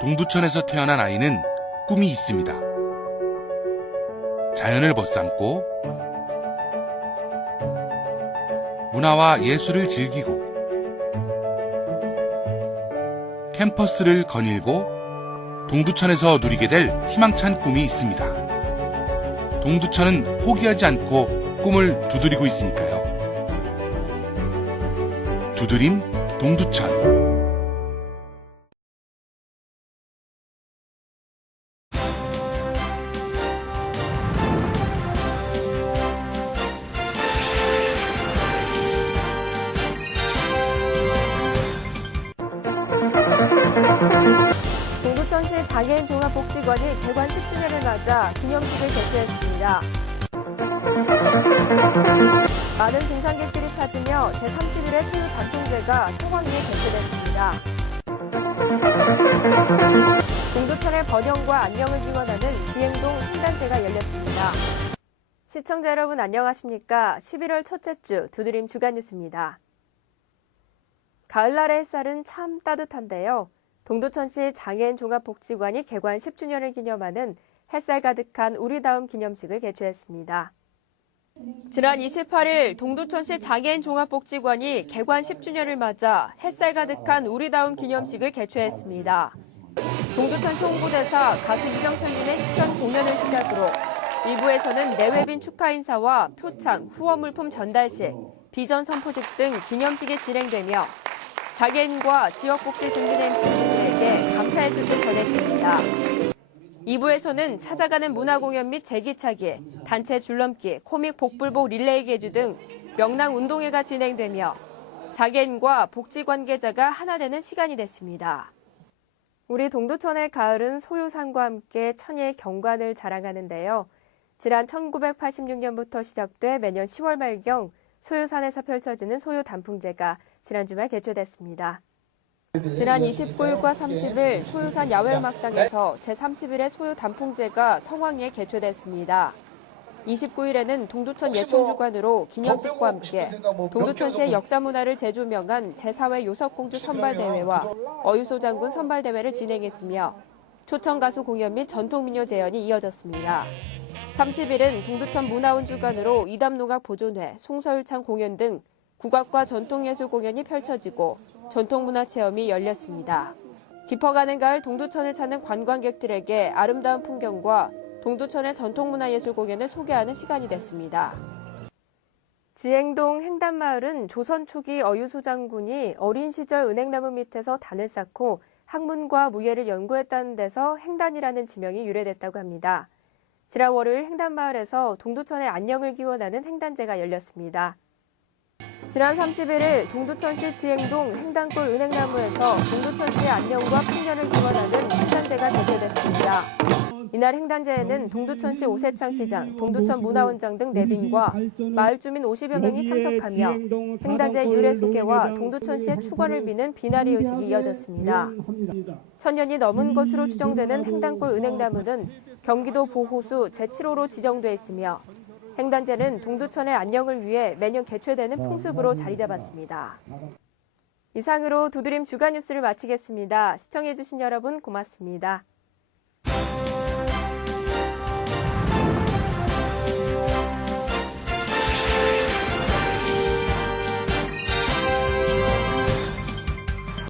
동두천에서 태어난 아이는 꿈이 있습니다. 자연을 벗삼고 문화와 예술을 즐기고 캠퍼스를 거닐고 동두천에서 누리게 될 희망찬 꿈이 있습니다. 동두천은 포기하지 않고 꿈을 두드리고 있으니까요. 두드림 동두천. 장애인 종합복지관이 개관 10주년을 맞아 기념식을 개최했습니다. 많은 등산객들이 찾으며 제31회 소유 단통제가 성황리에 개최됐습니다. 동두천의 번영과 안녕을 기원하는 지행동 횡단제가 열렸습니다. 시청자 여러분 안녕하십니까? 11월 첫째 주 두드림 주간 뉴스입니다. 가을날의 햇살은 참 따뜻한데요. 동두천시 장애인 종합복지관이 개관 10주년을 기념하는 햇살 가득한 우리다움 기념식을 개최했습니다. 지난 28일 동두천시 장애인 종합복지관이 개관 10주년을 맞아 햇살 가득한 우리다움 기념식을 개최했습니다. 동두천시 홍보대사 가수 이정철님의 시천 공연을 시작으로 일부에서는 내외빈 축하 인사와 표창, 후원 물품 전달식, 비전 선포식 등 기념식이 진행되며 장애인과 지역복지 증진 MC들에게 감사의 뜻을 전했습니다. 2부에서는 찾아가는 문화공연 및 제기차기, 단체 줄넘기, 코믹 복불복 릴레이 개주 등 명랑 운동회가 진행되며 장애인과 복지 관계자가 하나 되는 시간이 됐습니다. 우리 동두천의 가을은 소유산과 함께 천혜의 경관을 자랑하는데요. 지난 1986년부터 시작돼 매년 10월 말경 소유산에서 펼쳐지는 소유 단풍제가 지난 주말 개최됐습니다. 지난 29일과 30일 소유산 야외음악당에서 제31회 소유 단풍제가 성황리에 개최됐습니다. 29일에는 동두천 예총주관으로 기념식과 함께 동두천시의 역사문화를 재조명한 제4회 요석공주 선발대회와 어유소 장군 선발대회를 진행했으며 초청 가수 공연 및 전통민요 재연이 이어졌습니다. 30일은 동두천 문화원 주관으로 이담농악 보존회, 송서율창 공연 등 국악과 전통예술 공연이 펼쳐지고 전통문화 체험이 열렸습니다. 깊어가는 가을 동두천을 찾는 관광객들에게 아름다운 풍경과 동두천의 전통문화예술 공연을 소개하는 시간이 됐습니다. 지행동 횡단마을은 조선 초기 어유소 장군이 어린 시절 은행나무 밑에서 단을 쌓고 학문과 무예를 연구했다는 데서 횡단이라는 지명이 유래됐다고 합니다. 지난 월요일 횡단마을에서 동두천의 안녕을 기원하는 횡단제가 열렸습니다. 지난 31일 동두천시 지행동 횡단골 은행나무에서 동두천시의 안녕과 풍년을 기원하는 횡단제가 개최됐습니다. 이날 횡단제에는 동두천시 오세창 시장, 동두천 문화원장 등 내빈과 마을 주민 50여 명이 참석하며 횡단제 유래 소개와 동두천시의 축원을 비는 비나리 의식이 이어졌습니다. 천년이 넘은 것으로 추정되는 횡단골 은행나무는 경기도 보호수 제7호로 지정돼 있으며 횡단제는 동두천의 안녕을 위해 매년 개최되는 풍습으로 자리 잡았습니다. 이상으로 두드림 주간 뉴스를 마치겠습니다. 시청해주신 여러분 고맙습니다.